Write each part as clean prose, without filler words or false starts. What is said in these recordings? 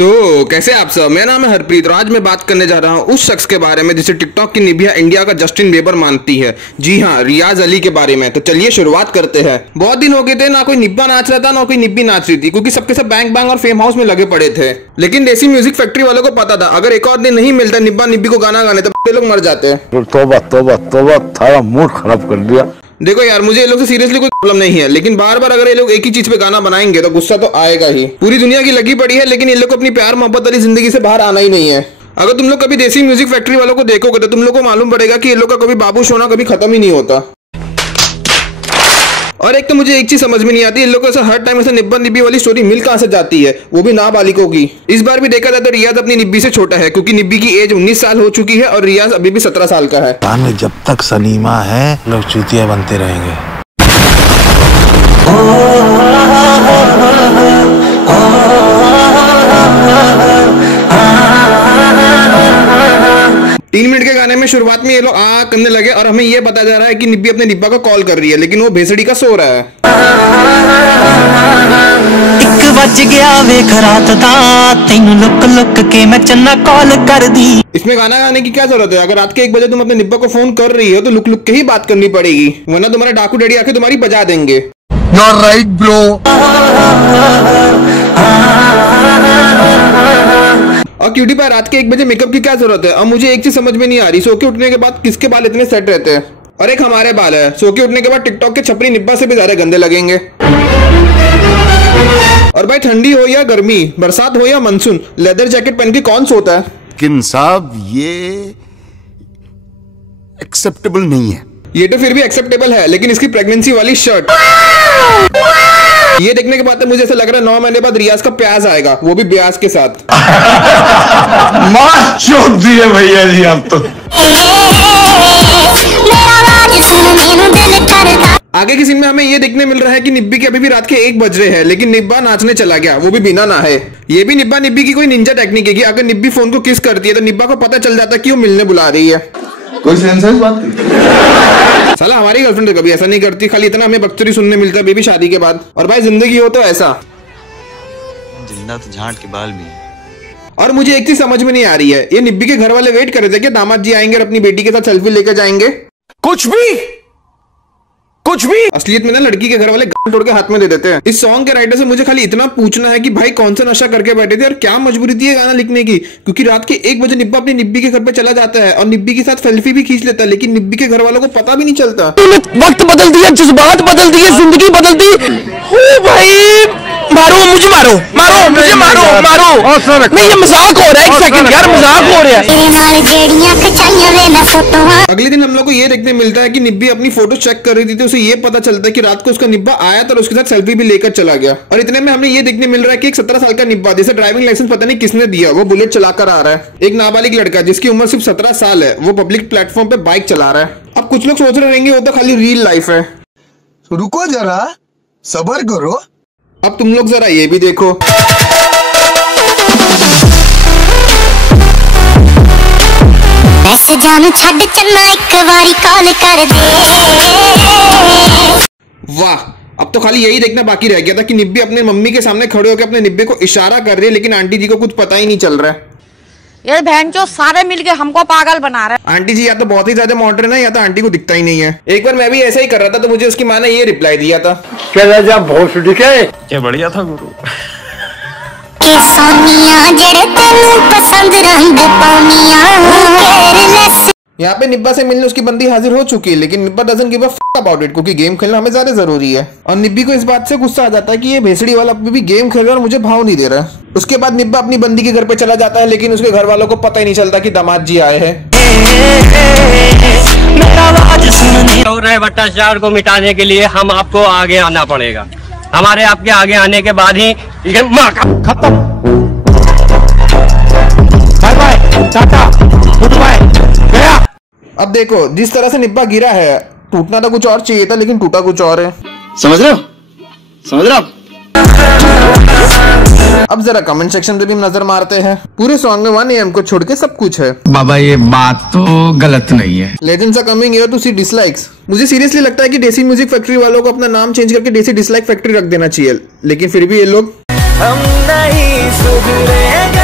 तो कैसे आप सब, मेरा नाम है हरप्रीत और आज मैं बात करने जा रहा हूँ उस शख्स के बारे में जिसे टिकटॉक की निबिया इंडिया का जस्टिन बीबर मानती है। जी हाँ, रियाज अली के बारे में। तो चलिए शुरुआत करते हैं। बहुत दिन हो गए थे, ना कोई निब्बा नाच रहा था ना कोई निब्बी नाच रही थी, क्योंकि सबके सब बैंक बैंग और फेम हाउस में लगे पड़े थे। लेकिन देसी म्यूजिक फैक्ट्री वालों को पता था अगर एक और दिन नहीं मिलता निब्बा निब्बी को गाना गाने तो लोग मर जाते हैं। तोबा तोबा तोबा, थारा मूड खराब कर दिया। देखो यार, मुझे ये लोग से सीरियसली कोई प्रॉब्लम नहीं है, लेकिन बार बार अगर ये लोग एक ही चीज पे गाना बनाएंगे तो गुस्सा तो आएगा ही। पूरी दुनिया की लगी पड़ी है, लेकिन ये लोग को अपनी प्यार मोहब्बत वाली जिंदगी से बाहर आना ही नहीं है। अगर तुम लोग कभी देसी म्यूजिक फैक्ट्री वालों को देखोगे तो तुम लोग को मालूम पड़ेगा कि ये लोग का कभी बाबू सोना कभी खत्म ही नहीं होता। और एक तो मुझे एक चीज समझ में नहीं आती, इन लोगों से हर टाइम ऐसे निब्बा निब्बी वाली स्टोरी मिल कहां से जाती है, वो भी नाबालिगों की। इस बार भी देखा जाए तो रियाज अपनी निब्बी से छोटा है, क्योंकि निब्बी की एज 19 साल हो चुकी है और रियाज अभी भी 17 साल का है। जब तक सनीमा है लोग चूतिया बनते रहेंगे। 3 मिनट के गाने में शुरुआत में ये लोग आ करने लगे और हमें ये बताया जा रहा है कि निब्बी अपने निब्बा को कॉल कर रही है, लेकिन वो भेसड़ी का सो रहा है। एक बज गया वेख रात दा, तैनू लुक लुक के मैं चन्ना कॉल कर दी। इसमें गाना गाने की क्या जरूरत है? अगर रात के 1 बजे तुम अपने निब्बा को फोन कर रही हो तो लुक लुक के ही बात करनी पड़ेगी, वरना तुम्हारा डाकू डैडी आके तुम्हारी बजा देंगे। You're right, bro. और क्यूटी पाई, रात के 1 बजे मेकअप की क्या जरूरत है? अब मुझे एक चीज समझ में नहीं आ रही, सो के उठने के बाद किसके बाल इतने सेट रहते हैं? और एक हमारे बाल है, सो के उठने के बाद टिकटॉक के छपरी निब्बा से भी ज्यादा गंदे लगेंगे। और भाई, ठंडी हो या गर्मी, बरसात हो या मानसून, लेदर जैकेट पहन के कौन सोता है? लेकिन साहब ये एक्सेप्टेबल नहीं है। ये तो फिर भी एक्सेप्टेबल है, लेकिन इसकी प्रेगनेंसी वाली शर्ट, ये देखने के बाद मुझे ऐसा लग रहा है 9 महीने बाद रियाज का प्याज आएगा, वो भी ब्याज के साथ। मार चोट दिए भैया जी आप तो। आगे की सीन में हमें ये देखने मिल रहा है कि निब्बी के अभी भी रात के 1 बज रहे हैं, लेकिन निब्बा नाचने चला गया, वो भी बिना नहाए। ये भी निब्बा निब्बी की कोई निंजा टेक्निक है कि अगर निब्बी फोन को किस करती है तो निब्बा को पता चल जाता है कि वो मिलने बुला रही है। कोई सेंस है इस बात की? साला हमारी गर्लफ्रेंड तो कभी ऐसा नहीं करती, खाली इतना हमें बकचोदी सुनने मिलता है बेबी शादी के बाद। और भाई, जिंदगी हो तो ऐसा। जिंदा तो झांट के बाल भी है। और मुझे एक चीज समझ में नहीं आ रही है, ये निब्बी के घर वाले वेट कर रहे थे कि दामाद जी आएंगे और अपनी बेटी के साथ सेल्फी लेकर जाएंगे? कुछ भी असलियत में ना लड़की के घर वाले गांड तोड़ के हाथ में दे देते हैं। इस सॉन्ग के राइटर से मुझे खाली इतना पूछना है कि भाई कौन सा नशा करके बैठे थे और क्या मजबूरी थी ये गाना लिखने की? क्योंकि रात के 1 बजे निब्बा अपनी निब्बी के घर पे चला जाता है और निब्बी के साथ सेल्फी भी खींच लेता है, लेकिन निब्बी के घर वालों को पता भी नहीं चलता। वक्त बदल दिया, जज्बात बदल दिए, जिंदगी बदल दी। ओ भाई, मारो मुझे, मारो मारो मुझे, मारो मारो। नहीं, ये मजाक हो रहा है, 1 सेकंड यार, मजाक हो रहा है। अगले दिन हम लोग को ये देखने मिलता है कि निब्बी अपनी फोटो चेक कर रही थी, तो उसे ये पता चलता है कि रात को उसका निब्बा आया था और उसके साथ सेल्फी भी लेकर चला गया। और इतने में हमें ये देखने मिल रहा है कि एक 17 साल का निब्बा, जिसे ड्राइविंग लाइसेंस पता नहीं किसने दिया, वो बुलेट चलाकर आ रहा है। एक नाबालिग लड़का जिसकी उम्र सिर्फ 17 साल है, वो पब्लिक प्लेटफॉर्म पे बाइक चला रहा है। अब कुछ लोग सोच रहे रहेंगे वो तो खाली रियल लाइफ है। रुको जरा, सब्र करो। अब तुम लोग जरा ये भी देखो। वाह, अब तो खाली यही देखना बाकी रह गया था कि निब्बी अपने मम्मी के सामने खड़े होकर अपने निब्बे को इशारा कर रही है, लेकिन आंटी जी को कुछ पता ही नहीं चल रहा है। ये बहन जो सारे मिलके हमको पागल बना रहे हैं। आंटी जी या तो बहुत ही ज्यादा मॉडर्न है या तो आंटी को दिखता ही नहीं है। एक बार मैं भी ऐसा ही कर रहा था तो मुझे उसकी माँ ने ये रिप्लाई दिया था, क्या भोसड़ी के क्या बढ़िया था गुरु। यहाँ पे निब्बा से मिलने उसकी बंदी हाजिर हो चुकी है, लेकिन निब्बा doesn't give a fuck about it, क्योंकि गेम खेलना हमें ज्यादा जरूरी है। और निब्बी को इस बात से गुस्सा आ जाता है कि ये भेसड़ी वाला भी गेम खेल रहा है और मुझे भाव नहीं दे रहा है। उसके बाद निब्बा अपनी बंदी के घर पे चला जाता है, लेकिन उसके घर वालों को पता ही नहीं चलता कि दामाद जी आए हैं। भ्रष्टाचार को मिटाने के लिए हम आपको आगे आना पड़ेगा। हमारे आपके आगे आने के बाद ही खत्म। Bye bye, tata, good bye, गया। अब देखो, जिस तरह से निब्बा गिरा है, टूटना तो कुछ और चाहिए था, लेकिन टूटा कुछ और है। समझ रहे हो? अब जरा कमेंट सेक्शन पे भी नजर मारते हैं। पूरे सॉन्ग में 1 AM को छोड़ के सब कुछ है। बाबा ये बात तो गलत नहीं है। Legends are coming here to see dislikes. मुझे सीरियसली लगता है कि देसी म्यूजिक फैक्ट्री वालों को अपना नाम चेंज करके देसी डिसलाइक फैक्ट्री रख देना चाहिए, लेकिन फिर भी ये लोग हम नहीं सुधरेंगे।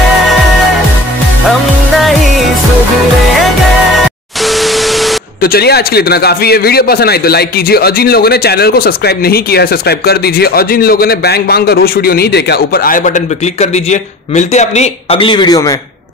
हम नहीं सुधरेंगे। तो चलिए आज के लिए इतना काफी है। वीडियो पसंद आई तो लाइक कीजिए और जिन लोगों ने चैनल को सब्सक्राइब नहीं किया है सब्सक्राइब कर दीजिए और जिन लोगों ने बैंक का रोस्ट वीडियो नहीं देखा ऊपर आई बटन पर क्लिक कर दीजिए। मिलते हैं अपनी अगली वीडियो में।